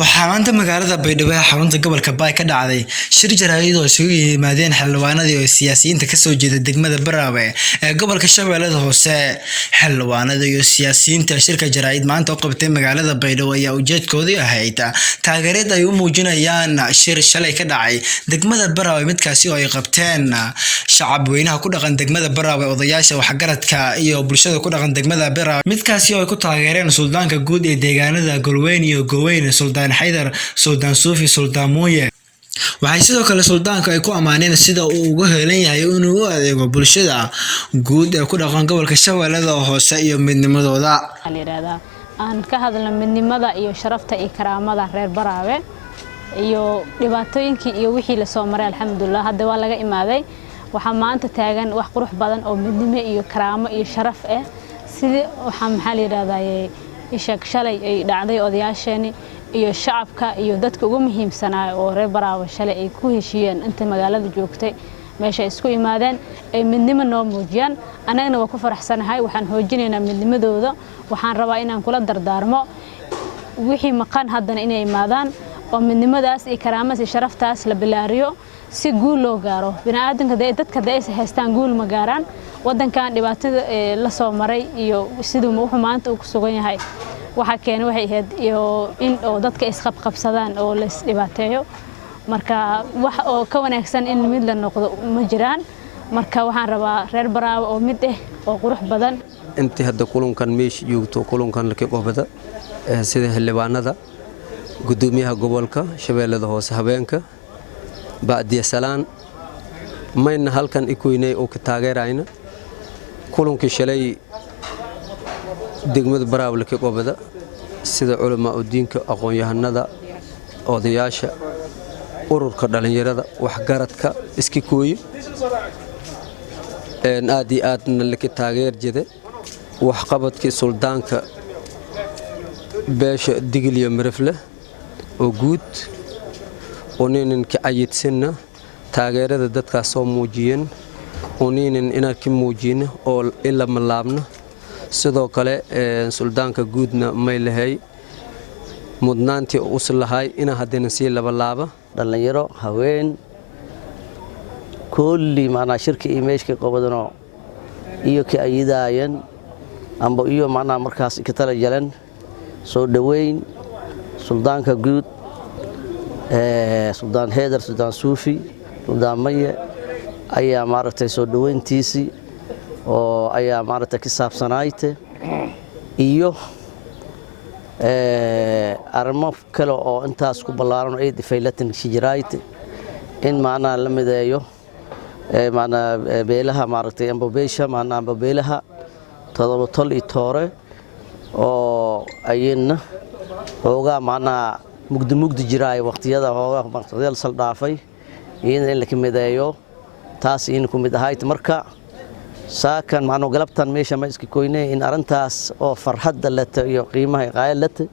waxaa maanta magaalada Baydhabo ee xarunta gobolka Bay ka dhacday shir jaraa'id oo isugu yimaadeen xildhibaanadii iyo siyaasiyiinta ka soo jeeda degmada Baraawe ee gobolka Shabeellada Hoose. Xildhibaanada iyo siyaasiyiinta shirka jaraa'id maanta u qabtay magaalada Baydhabo ayaa ujeedkoodu ahayd taageerada ay u muujinayaan shir shalay ka dhacay degmada Baraawe midkaasi oo ay qabteen shacab weynaha ku dhaqan degmada Baraawe, odayaasha waxgaradka iyo bulshada ku dhaqan degmada Baraawe midkaasi oo ay ku taageereen suldaanka guud ee deegaanada Golweyn iyo Goweyn Suldaan Haydar, Suldaan Suufi, Suldaan Mooye. waxay sidoo kale suldaanka ay ku amaaneen sida uu uga heelan yahay inuu u adeego bulshada guud ee ku dhaqan gobolka Shabeellada Hoose iyo midnimadooda. aan ka hadalno midnimada iyo sharafta iyo karaamada reer Baraawe iyo dhibaatooyinkii iyo wixii la soo maray alxamdulillah hadda waa laga imaaday. waxa maanta taagan wax qurux badan oo midnimo iyo karaamo iyo sharaf ah sidii waxa maxaa la yiraahdaa ishak shalay ay dhacday odayaasheeni iyo shacabka iyo dadka ugu muhiimsanaa oo reer Baraawe shalay ay ku heshiiyeen inta magaalada joogtay meesha isku imaadeen ay midnimo noo muujiyaan. anagana waa ku faraxsanahay, waxaan hoojinaynaa midnimadooda. waxaan rabaa inaan kula dardaarmo wixii maqan haddana inay imaadaan oo midnimadaas iyo karaamada iyo sharaftaas la bilaariyo si guul loo gaaro. bini'aadanka dadka ay haystaan guul ma gaaraan. wadankan dhibaatada la soo maray iyo sidoo uu maanta uu ku sugan yahay waxa keenay waxay ahayd iyo in dadka isqabqabsadaan oo la isdhibaateeyo. marka wax oo ka wanaagsan in mid la noqdo ma jiraan. marka waxaan rabaa reer Baraawe oo mid ah oo qurux badan intii hadda kulankan meesh joogto kulankan la qeybqabada sida xildhibaanada gudoomiyaha gobolka Shabeellada Hoose habeenka baadiya salaan mayna halkan ikoynay oo ka taageerayna kulankii shalay degmada Baraawe la qeybqabada sida culamaa u diinka aqoon-yahanada odayaasha ururka dhalinyarada waxgaradka iska kooyo aad iyo aadna la ka taageer jiray wax qabadkii suldaanka beesha Digiliya Mirifle oo guud oo nin ka ayidsanna taageerada dadka soo muujiyeen oo nin inaan ka muujino oo ila malaabna sidoo kale suldaanka guudna may lahay mudnaantii uu salahay in haddana si laba laaba dhalinyaro haween kulli maana shirka imeeshka qabadano iyo ka ayidaayan amba iyo maana markaas ka tala jalan soo dhaweyn suldaanka guud Suldaan Haydar, Suldaan Suufi, Suldaan Mooye ayaa maaragtay soo dhaweyntiisi oo ayaa maaragtay ka saabsanaayte iyo armo kale oo intaas ku ballaaran ay difeylatan shijiraayte in maana la mideeyo maana beelaha maaragtay amba beesha maana amba beelaha todoba tol iyo toore oo ayina hooga maana mugdi jiraay waqtiyada hooga maqsadeel sal dhaafay in la mideeyo taas in ku mid ahayd. marka saakan maano galabtan meesha ma iska koynay in arintaas oo farxadda la tayo qiimaha qaylata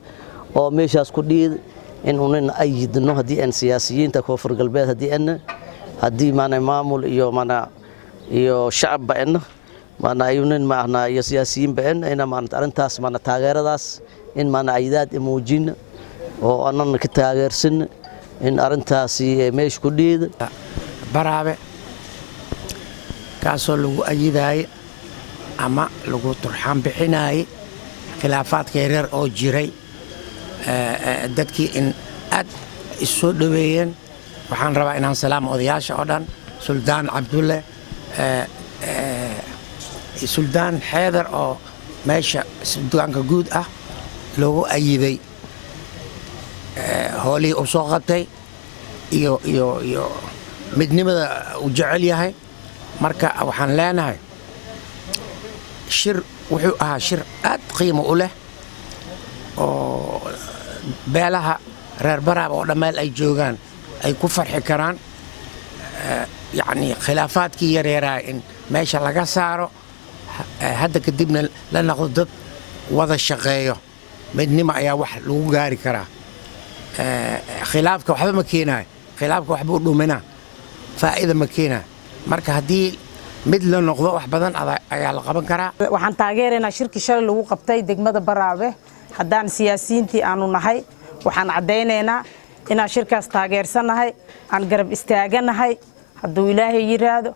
oo meeshaas ku dhiid in unan ayidno hadii aan siyaasiyiinta koonfur galbeed hadii maana maamul iyo maana iyo shacab maana ayunan maana iyo siyaasiyiin baan ina maana arintaas maana taageeradaas in maana aydaad muujin oo anan ka taageersan in arintaasi meesh ku dhiid Baraawe kaasoo lagu ayiday ama lagu turxaan bixinay khilaafaadka yaryar oo jiray dadkii in aad isoo dhaweeyeen. waxaan rabaa inaan salaam odayaasha oo dhan Suldaan Cabdulle Suldaan Haydar oo meesha suldaanka guud ah loogu ayiday hoolii u soo qabtay iyo midnimada uu jecel yahay. marka waxaan leenahay shir wuxuu ahaa shir aad qiimo u leh oo beelaha reer Baraawe oo dhammaan ay joogaan ay ku farxi karaan. yacni khilaafaadkii yareeraa in meesha laga saaro hadda kadibna la noqdo dad wada shaqeeyo. midnimo ayaa wax lagu gaari karaa. khilaafka waxba ma keenayo, khilaafka waxba u dhuminaa, faa'iido ma keenayo. marka haddii mid la noqdo wax badan ayaa la qaban karaa. waxaan taageeraynaa shirki shalay lagu qabtay degmada Baraawe haddaan siyaasiyiintii aanu nahay waxaan caddaynaynaa inaan shirkaas taageersanahay aan garab istaaganahay hadduu ilaahay yiraahdo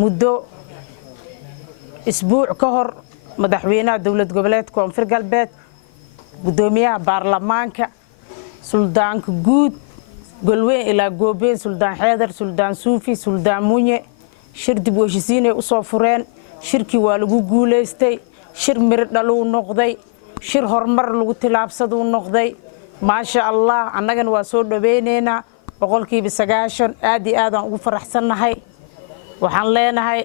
muddo isbuuc ka hor madaxweynaha dowlad goboleedka koonfur galbeed gudoomiyaha baarlamaanka suldaanka guud golweyn ilaa goobeen suldaan xeedar suldaan suufi suldaan munye shir dib u heshiisiinay u soo fureen shirkii waa lagu guulaystay shir miro dhaluu noqday shir horumar lagu tilaabsaduu noqday maasha allah annagana waa soo dhaweynaynaa 90% aad iyo aad aan ugu faraxsannahay waxaan leenahay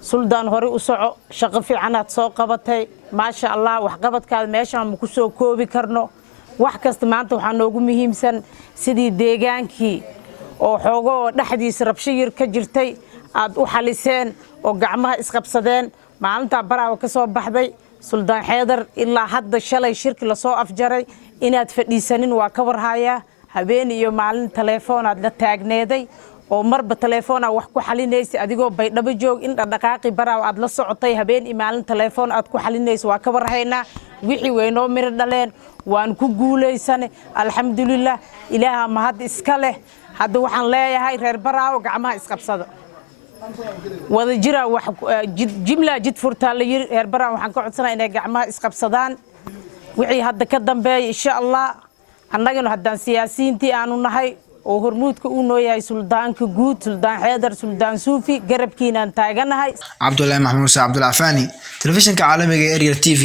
suldaan hore u soco shaqo fiicanaad soo qabatay maasha allah waxqabadkaada meeshaan ma ku soo koobi karno wax kasta maanta waxaa noogu muhiimsan sidii deegaankii oo xoogo oo dhexdiisa rabsho yar ka jirtay aad u xaliseen oo gacmaha isqabsadeen maalinta baraawo ka soo baxday suldaan xeedar ilaa hadda shalay shirki la soo afjaray inaad fadhiisanin waa ka warhayaa habeen iyo maalin telefoon aad la taagneeday oo marba telefoon aad wax ku xalinaysa adigoo baydhabo joog in dhaqaaqi baraawo aad la socotay habeen iyo maalin telefoon aad ku xalinaysa waa ka warhaynaa wixii weynoo miro dhaleen waan ku guulaysanay alxamdulilah ilaaha mahad iska leh hadda waxaan leeyahay reer baraawo gacmaha isqabsada wada jira wax jimla jid furtaa la yiri reer baraawo waxaan ka codsanaa inay gacmaha isqabsadaan wixii hadda ka dambeeyay insha allah annagana haddaan siyaasiyiintii aanu nahay oo hormuudka uu noo yahay suldaanka guud suldaan xeedar suldaan suufi garabkiinaan taaganahay cabdullaahi maxamuud muuse cabdulcafaani telefishinka caalamiga ee Ariel TV